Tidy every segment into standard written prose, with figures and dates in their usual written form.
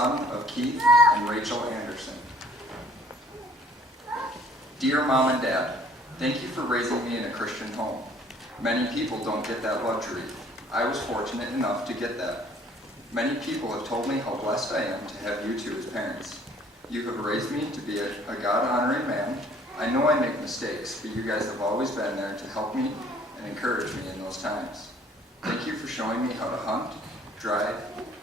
son of Keith and Rachel Anderson. Dear Mom and Dad, thank you for raising me in a Christian home. Many people don't get that luxury. I was fortunate enough to get that. Many people have told me how blessed I am to have you two as parents. You have raised me to be a God-honoring man. I know I make mistakes, but you guys have always been there to help me and encourage me in those times. Thank you for showing me how to hunt, drive,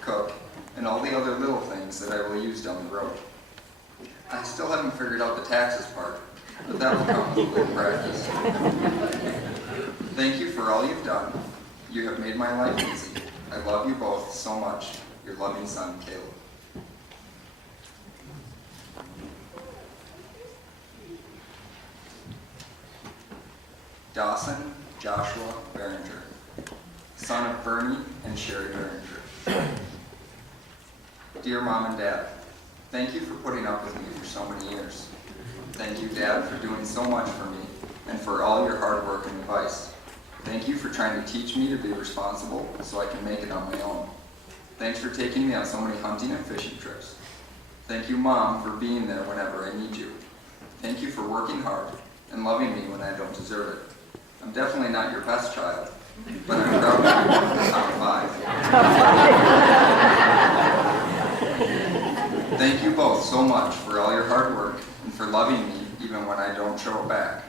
cook, and all the other little things that I will use down the road. I still haven't figured out the taxes part, but that will come with a little practice. Thank you for all you've done. You have made my life easy. I love you both so much. Your loving son, Caleb. Dawson Joshua Behringer, son of Bernie and Sherry Behringer. Dear Mom and Dad, thank you for putting up with me for so many years. Thank you, Dad, for doing so much for me and for all your hard work and advice. Thank you for trying to teach me to be responsible so I can make it on my own. Thanks for taking me on so many hunting and fishing trips. Thank you, Mom, for being there whenever I need you. Thank you for working hard and loving me when I don't deserve it. I'm definitely not your best child, but I'm proud to be one of the top 5. Thank you both so much for all your hard work and for loving me even when I don't show it back.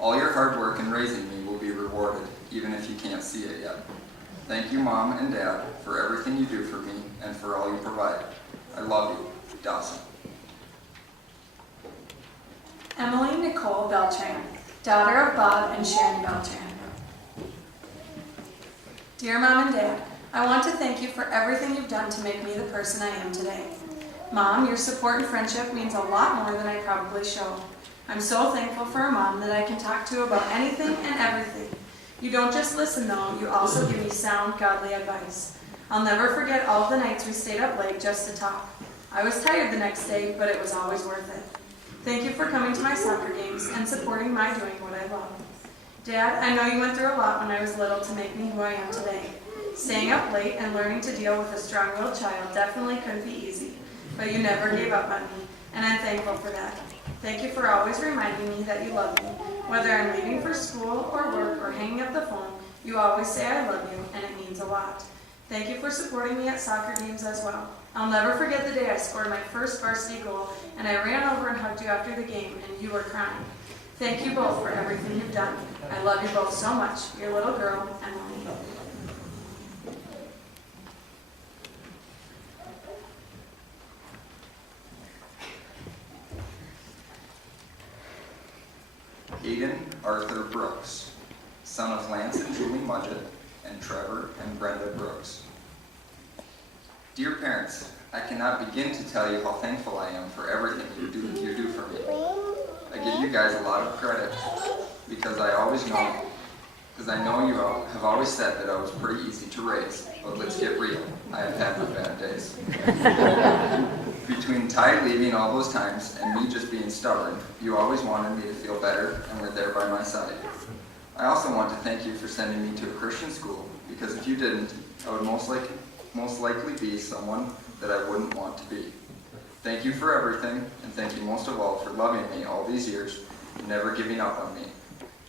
All your hard work in raising me will be rewarded, even if you can't see it yet. Thank you, Mom and Dad, for everything you do for me and for all you provide. I love you, Dawson. Emily Nicole Beltran, daughter of Bob and Sharon Beltran. Dear Mom and Dad, I want to thank you for everything you've done to make me the person I am today. Mom, your support and friendship means a lot more than I probably show. I'm so thankful for a mom that I can talk to about anything and everything. You don't just listen though, you also give me sound, godly advice. I'll never forget all of the nights we stayed up late just to talk. I was tired the next day, but it was always worth it. Thank you for coming to my soccer games and supporting my doing what I love. Dad, I know you went through a lot when I was little to make me who I am today. Staying up late and learning to deal with a strong-willed child definitely couldn't be easy, but you never gave up on me, and I'm thankful for that. Thank you for always reminding me that you love me. Whether I'm leaving for school or work or hanging up the phone, you always say I love you, and it means a lot. Thank you for supporting me at soccer games as well. I'll never forget the day I scored my first varsity goal, and I ran over and hugged you after the game, and you were crying. Thank you both for everything you've done. I love you both so much. Your little girl, Emily. Hayden Arthur Brooks, son of Lance and Julie Mudgett, and Trevor and Brenda Brooks. Dear parents, I cannot begin to tell you how thankful I am for everything you do for me. I give you guys a lot of credit because I know you have always said that I was pretty easy to raise, but let's get real, I have had my bad days. Between Ty leaving all those times and me just being stubborn, you always wanted me to feel better and were there by my side. I also want to thank you for sending me to a Christian school, because if you didn't, I would most likely be someone that I wouldn't want to be. Thank you for everything, and thank you most of all for loving me all these years and never giving up on me.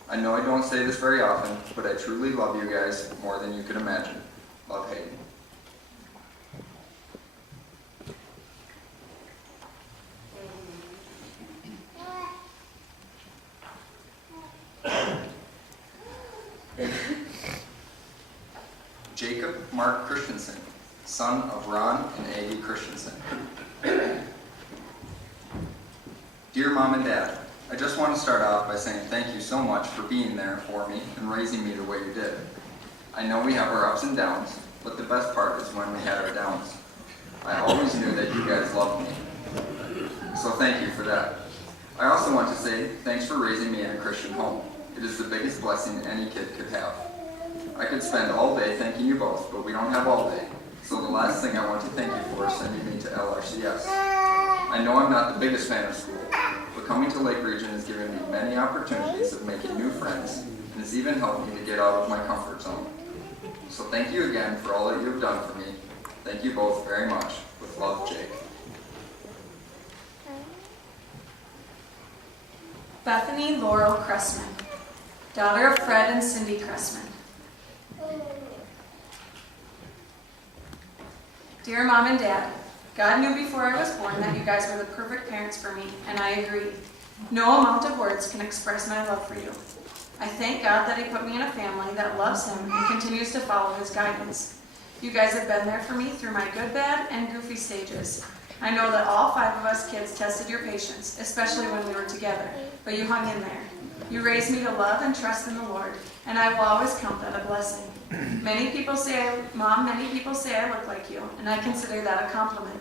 I know I don't say this very often, but I truly love you guys more than you could imagine. Love, Hayden. Jacob Mark Christensen, son of Ron and Aggie Christensen. Dear Mom and Dad, I just want to start off by saying thank you so much for being there for me and raising me the way you did. I know we have our ups and downs, but the best part is when we had our downs. I always knew that you guys loved me, so thank you for that. I also want to say thanks for raising me in a Christian home. It is the biggest blessing any kid could have. I could spend all day thanking you both, but we don't have all day. So the last thing I want to thank you for is sending me to LRCS. I know I'm not the biggest fan of school, but coming to Lake Region has given me many opportunities of making new friends, and has even helped me to get out of my comfort zone. So thank you again for all that you have done for me. Thank you both very much. With love, Jake. Bethany Laurel Cressman, daughter of Fred and Cindy Cressman. Dear Mom and Dad, God knew before I was born that you guys were the perfect parents for me, and I agree. No amount of words can express my love for you. I thank God that He put me in a family that loves Him and continues to follow His guidance. You guys have been there for me through my good, bad, and goofy stages. I know that all 5 of us kids tested your patience, especially when we were together, but you hung in there. You raised me to love and trust in the Lord, and I will always count that a blessing. Many people say I look like you, and I consider that a compliment.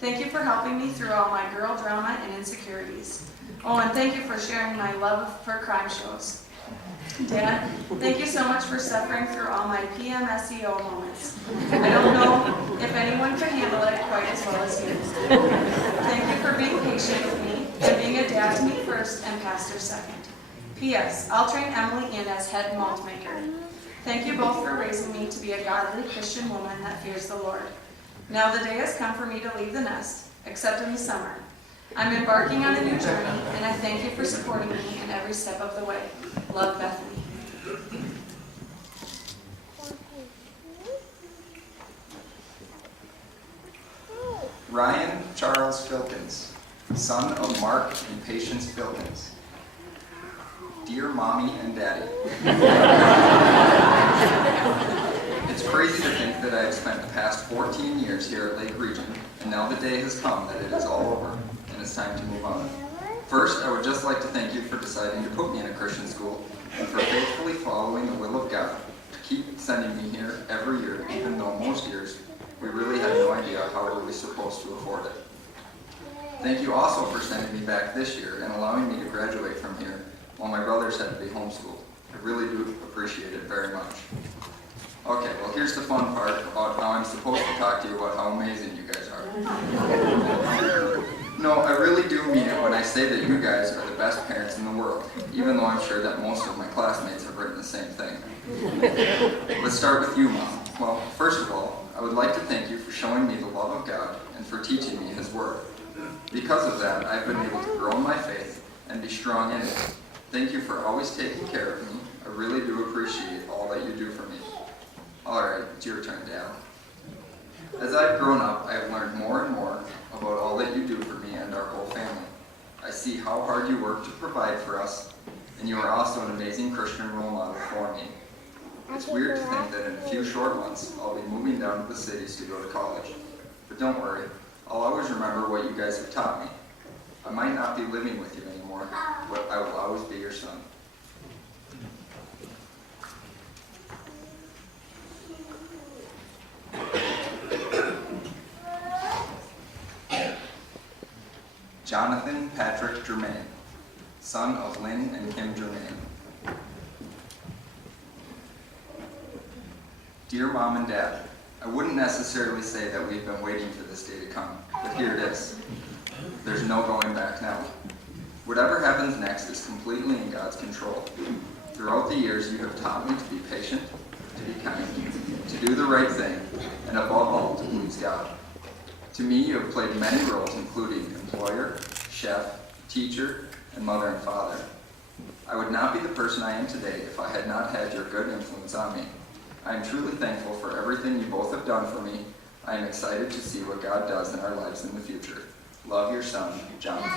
Thank you for helping me through all my girl drama and insecurities. Oh, and thank you for sharing my love for crime shows. Dad, thank you so much for suffering through all my PMSEO moments. I don't know if anyone could handle it quite as well as you. Thank you for being patient with me and being a dad to me first and pastor second. P.S. I'll train Emily in as head malt maker. Thank you both for raising me to be a godly Christian woman that fears the Lord. Now the day has come for me to leave the nest, except in the summer. I'm embarking on a new journey, and I thank you for supporting me in every step of the way. Love, Bethany. Ryan Charles Filkins, son of Mark and Patience Filkins. Dear Mommy and Daddy, it's crazy to think that I have spent the past 14 years here at Lake Region, and now the day has come that it is all over, and it's time to move on. First, I would just like to thank you for deciding to put me in a Christian school, and for faithfully following the will of God, to keep sending me here every year, even though most years we really had no idea how we were supposed to afford it. Thank you also for sending me back this year and allowing me to graduate from here while my brothers had to be homeschooled. I really do appreciate it very much. Okay, well here's the fun part about how I'm supposed to talk to you about how amazing you guys are. No, I really do mean it when I say that you guys are the best parents in the world, even though I'm sure that most of my classmates have written the same thing. Let's start with you, Mom. Well, first of all, I would like to thank you for showing me the love of God and for teaching me His Word. Because of that, I've been able to grow in my faith and be strong in it. Thank you for always taking care of me. I really do appreciate all that you do for me. Alright, it's your turn, Dad. As I've grown up, I have learned more and more about all that you do for me and our whole family. I see how hard you work to provide for us, and you are also an amazing Christian role model for me. It's weird to think that in a few short months, I'll be moving down to the cities to go to college. But don't worry, I'll always remember what you guys have taught me. I might not be living with you anymore, but I will always be your son. Jonathan Patrick Germain, son of Lynn and Kim Germain. Dear Mom and Dad, I wouldn't necessarily say that we've been waiting for this day to come, but here it is. There's no going back now. Whatever happens next is completely in God's control. Throughout the years, you have taught me to be patient, to be kind, to do the right thing, and above all, to please God. To me, you have played many roles, including employer, chef, teacher, and mother and father. I would not be the person I am today if I had not had your good influence on me. I am truly thankful for everything you both have done for me. I am excited to see what God does in our lives in the future. Love, your son, Jonathan.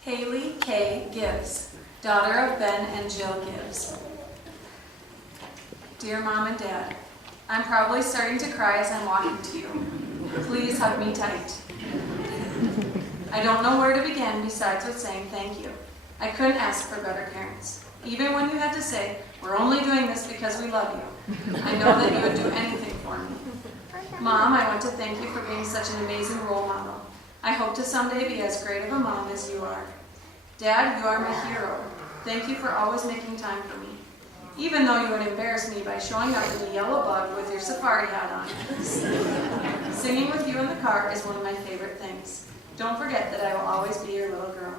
Haley K. Gibbs, daughter of Ben and Jill Gibbs. Dear Mom and Dad, I'm probably starting to cry as I'm walking to you. Please hug me tight. I don't know where to begin besides with saying thank you. I couldn't ask for better parents. Even when you had to say, we're only doing this because we love you, I know that you would do anything for me. Mom, I want to thank you for being such an amazing role model. I hope to someday be as great of a mom as you are. Dad, you are my hero. Thank you for always making time for me. Even though you would embarrass me by showing up in the yellow bug with your safari hat on. Singing with you in the car is one of my favorite things. Don't forget that I will always be your little girl.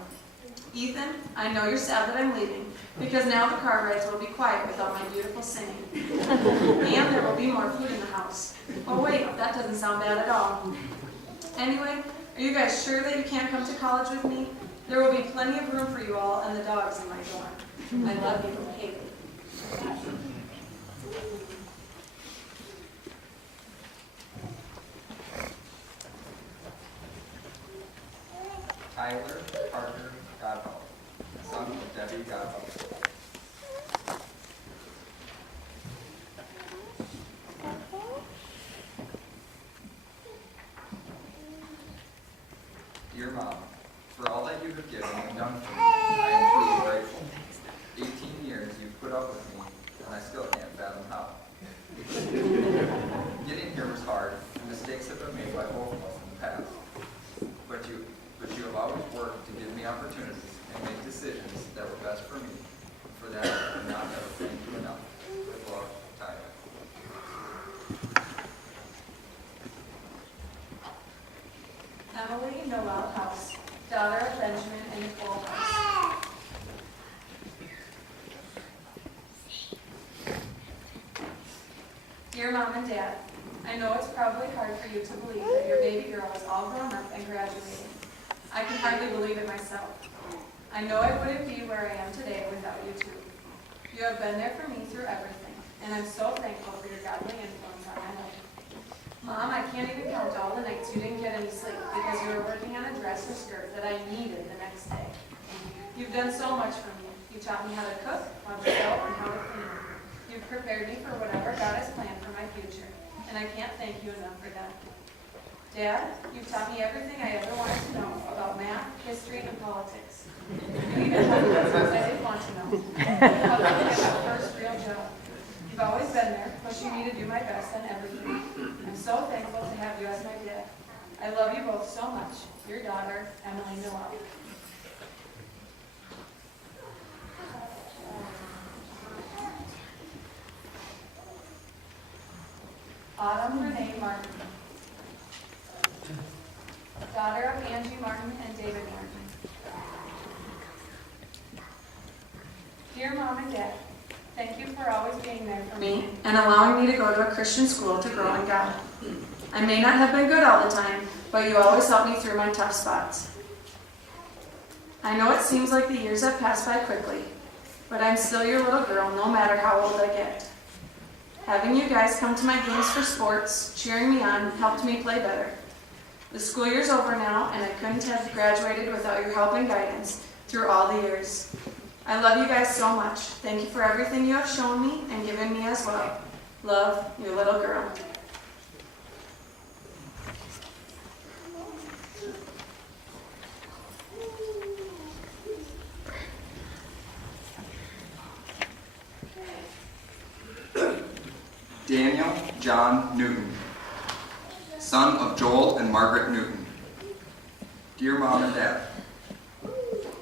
Ethan, I know you're sad that I'm leaving, because now the car rides will be quiet without my beautiful singing. And there will will be more food in the house. Oh wait, that doesn't sound bad at all. Anyway, are you guys sure that you can't come to college with me? There will be plenty of room for you all and the dogs in my dorm. I love you, Haley. Tyler Parker Godbout, son of Debbie Godbout. Dear Mom, for all that you have given and done for me, I am truly grateful. 18 years you've put up with me, and I still can't fathom how. Getting here was hard, and mistakes have been made by both of us in the past. But you have always worked to give me opportunities and make decisions that were best for me. For that, I cannot ever thank you enough. With love, Tyler. Emily Noel House, daughter of Benjamin and Nicole House. Dear Mom and Dad, I know it's probably hard for you to believe that your baby girl is all grown up and graduating. I can hardly believe it myself. I know I wouldn't be where I am today without you two. You have been there for me through everything, and I'm so thankful for your godly influence on my life. Mom, I can't even count all the nights you didn't get any sleep because you were working on a dress or skirt that I needed the next day. You've done so much for me. You taught me how to cook, how to sew, and how to clean. You've prepared me for whatever God has planned for my future, and I can't thank you enough for that. Dad, you've taught me everything I ever wanted to know about math, history, and politics. You even told me the things I didn't want to know. You helped me get my first real job. You've always been there, pushing me to do my best on everything. I'm so thankful to have you as my dad. I love you both so much. Your daughter, Emily Noel. Autumn Renee Martin, daughter of Angie Martin and David Martin. Dear Mom and Dad, thank you for always being there for me and allowing me to go to a Christian school to grow in God. I may not have been good all the time, but you always helped me through my tough spots. I know it seems like the years have passed by quickly, but I'm still your little girl no matter how old I get. Having you guys come to my games for sports, cheering me on, helped me play better. The school year's over now, and I couldn't have graduated without your help and guidance through all the years. I love you guys so much. Thank you for everything you have shown me and given me as well. Love, your little girl. Daniel John Newton, son of Joel and Margaret Newton. Dear Mom and Dad,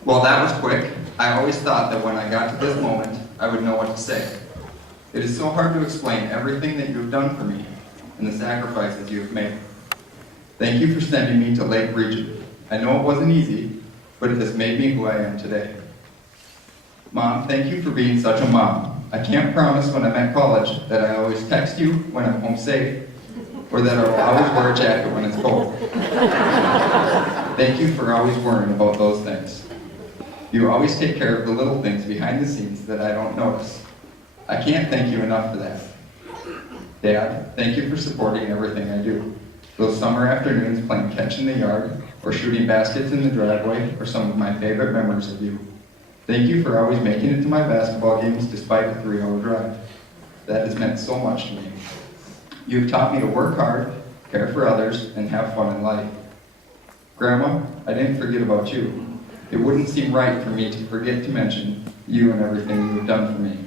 well, that was quick. I always thought that when I got to this moment, I would know what to say. It is so hard to explain everything that you have done for me and the sacrifices you have made. Thank you for sending me to Lake Region. I know it wasn't easy, but it has made me who I am today. Mom, thank you for being such a mom. I can't promise when I'm at college that I always text you when I'm home safe, or that I will always wear a jacket when it's cold. Thank you for always worrying about those things. You always take care of the little things behind the scenes that I don't notice. I can't thank you enough for that. Dad, thank you for supporting everything I do. Those summer afternoons playing catch in the yard, or shooting baskets in the driveway, are some of my favorite memories of you. Thank you for always making it to my basketball games despite a 3-hour drive. That has meant so much to me. You have taught me to work hard, care for others, and have fun in life. Grandma, I didn't forget about you. It wouldn't seem right for me to forget to mention you and everything you have done for me.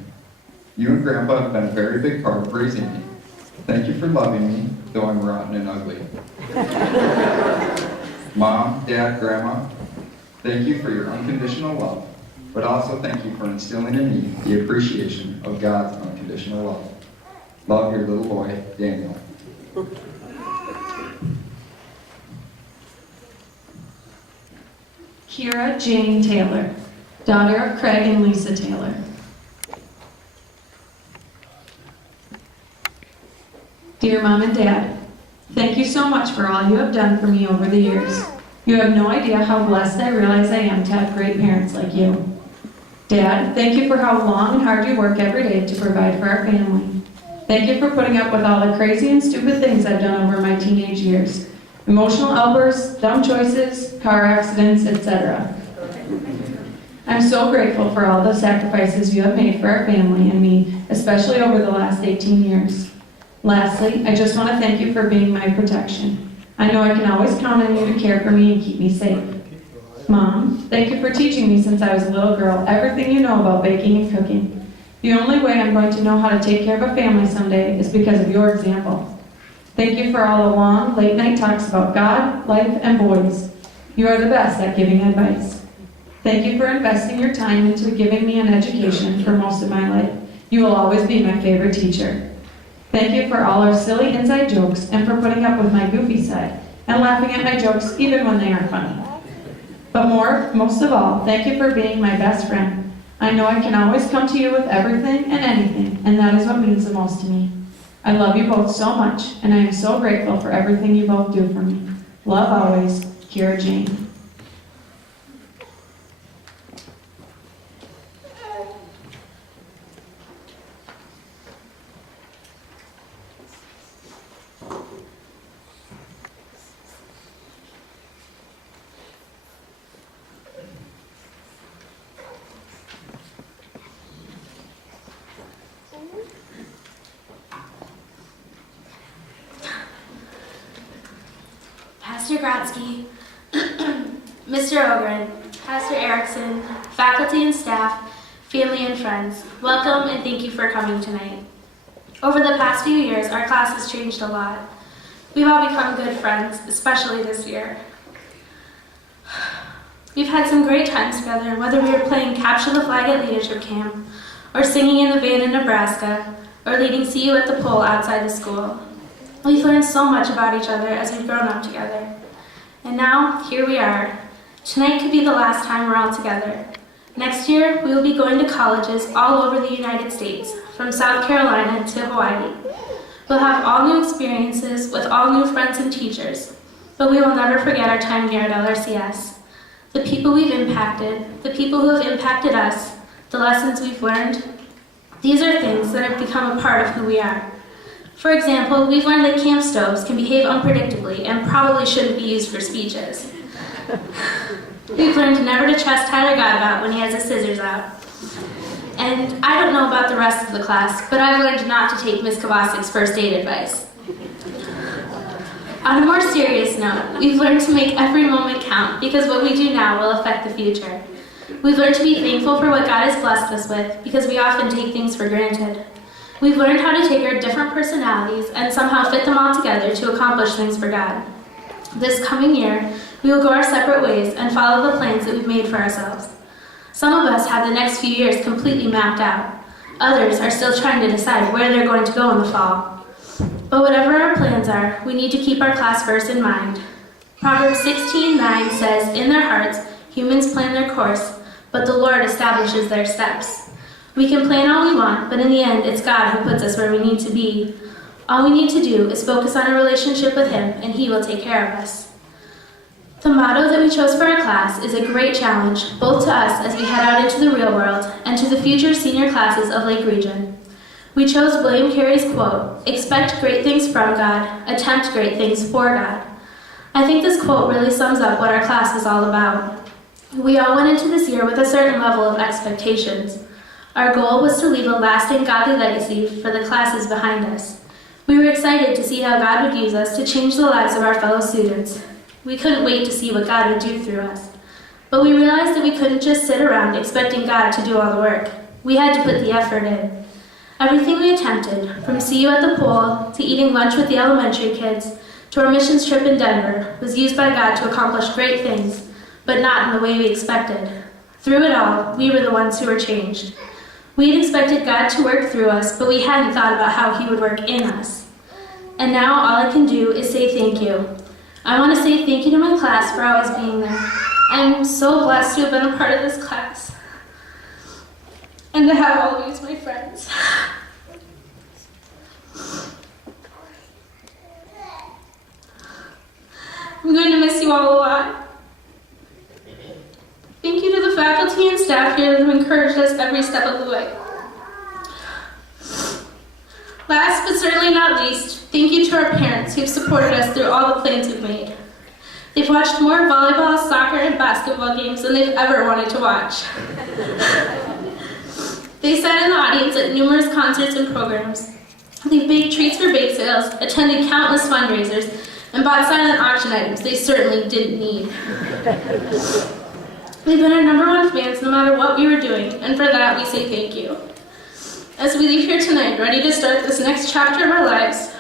You and Grandpa have been a very big part of raising me. Thank you for loving me, though I'm rotten and ugly. Mom, Dad, Grandma, thank you for your unconditional love, but also thank you for instilling in me the appreciation of God's unconditional love. Love, your little boy, Daniel. Kira Jane Taylor, daughter of Craig and Lisa Taylor. Dear Mom and Dad, thank you so much for all you have done for me over the years. You have no idea how blessed I realize I am to have great parents like you. Dad, thank you for how long and hard you work every day to provide for our family. Thank you for putting up with all the crazy and stupid things I've done over my teenage years. Emotional outbursts, dumb choices, car accidents, etc. I'm so grateful for all the sacrifices you have made for our family and me, especially over the last 18 years. Lastly, I just want to thank you for being my protection. I know I can always count on you to care for me and keep me safe. Mom, thank you for teaching me since I was a little girl everything you know about baking and cooking. The only way I'm going to know how to take care of a family someday is because of your example. Thank you for all the long, late-night talks about God, life, and boys. You are the best at giving advice. Thank you for investing your time into giving me an education for most of my life. You will always be my favorite teacher. Thank you for all our silly inside jokes and for putting up with my goofy side and laughing at my jokes even when they aren't funny. But most of all, thank you for being my best friend. I know I can always come to you with everything and anything, and that is what means the most to me. I love you both so much, and I am so grateful for everything you both do for me. Love always, Kira Jane. Pastor Gratzky, Mr. Ogren, Pastor Erickson, faculty and staff, family and friends, welcome and thank you for coming tonight. Over the past few years, our class has changed a lot. We've all become good friends, especially this year. We've had some great times together, whether we were playing Capture the Flag at leadership camp, or singing in the van in Nebraska, or leading See You at the Pole outside the school. We've learned so much about each other as we've grown up together. And now, here we are. Tonight could be the last time we're all together. Next year, we will be going to colleges all over the United States, from South Carolina to Hawaii. We'll have all new experiences with all new friends and teachers, but we will never forget our time here at LRCS. The people we've impacted, the people who have impacted us, the lessons we've learned, these are things that have become a part of who we are. For example, we've learned that camp stoves can behave unpredictably and probably shouldn't be used for speeches. We've learned never to trust Tyler Godbout when he has his scissors out. And I don't know about the rest of the class, but I've learned not to take Ms. Kovacic's first aid advice. On a more serious note, we've learned to make every moment count because what we do now will affect the future. We've learned to be thankful for what God has blessed us with because we often take things for granted. We've learned how to take our different personalities and somehow fit them all together to accomplish things for God. This coming year, we will go our separate ways and follow the plans that we've made for ourselves. Some of us have the next few years completely mapped out. Others are still trying to decide where they're going to go in the fall. But whatever our plans are, we need to keep our class verse in mind. Proverbs 16:9 says, "In their hearts, humans plan their course, but the Lord establishes their steps." We can plan all we want, but in the end, it's God who puts us where we need to be. All we need to do is focus on a relationship with Him, and He will take care of us. The motto that we chose for our class is a great challenge, both to us as we head out into the real world and to the future senior classes of Lake Region. We chose William Carey's quote, "Expect great things from God, attempt great things for God." I think this quote really sums up what our class is all about. We all went into this year with a certain level of expectations. Our goal was to leave a lasting godly legacy for the classes behind us. We were excited to see how God would use us to change the lives of our fellow students. We couldn't wait to see what God would do through us. But we realized that we couldn't just sit around expecting God to do all the work. We had to put the effort in. Everything we attempted, from See You at the Pool to eating lunch with the elementary kids to our missions trip in Denver, was used by God to accomplish great things, but not in the way we expected. Through it all, we were the ones who were changed. We had expected God to work through us, but we hadn't thought about how He would work in us. And now all I can do is say thank you. I want to say thank you to my class for always being there. I'm so blessed to have been a part of this class and to have all of you as my friends. I'm going to miss you all a lot. Thank you to the faculty and staff here that have encouraged us every step of the way. Last but certainly not least, thank you to our parents who've supported us through all the plans we've made. They've watched more volleyball, soccer, and basketball games than they've ever wanted to watch. They sat in the audience at numerous concerts and programs. They've baked treats for bake sales, attended countless fundraisers, and bought silent auction items they certainly didn't need. They've been our #1 fans no matter what we were doing, and for that we say thank you. As we leave here tonight, ready to start this next chapter of our lives,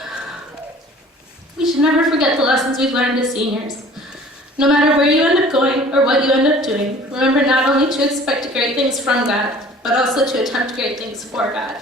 we should never forget the lessons we've learned as seniors. No matter where you end up going or what you end up doing, remember not only to expect great things from God, but also to attempt great things for God.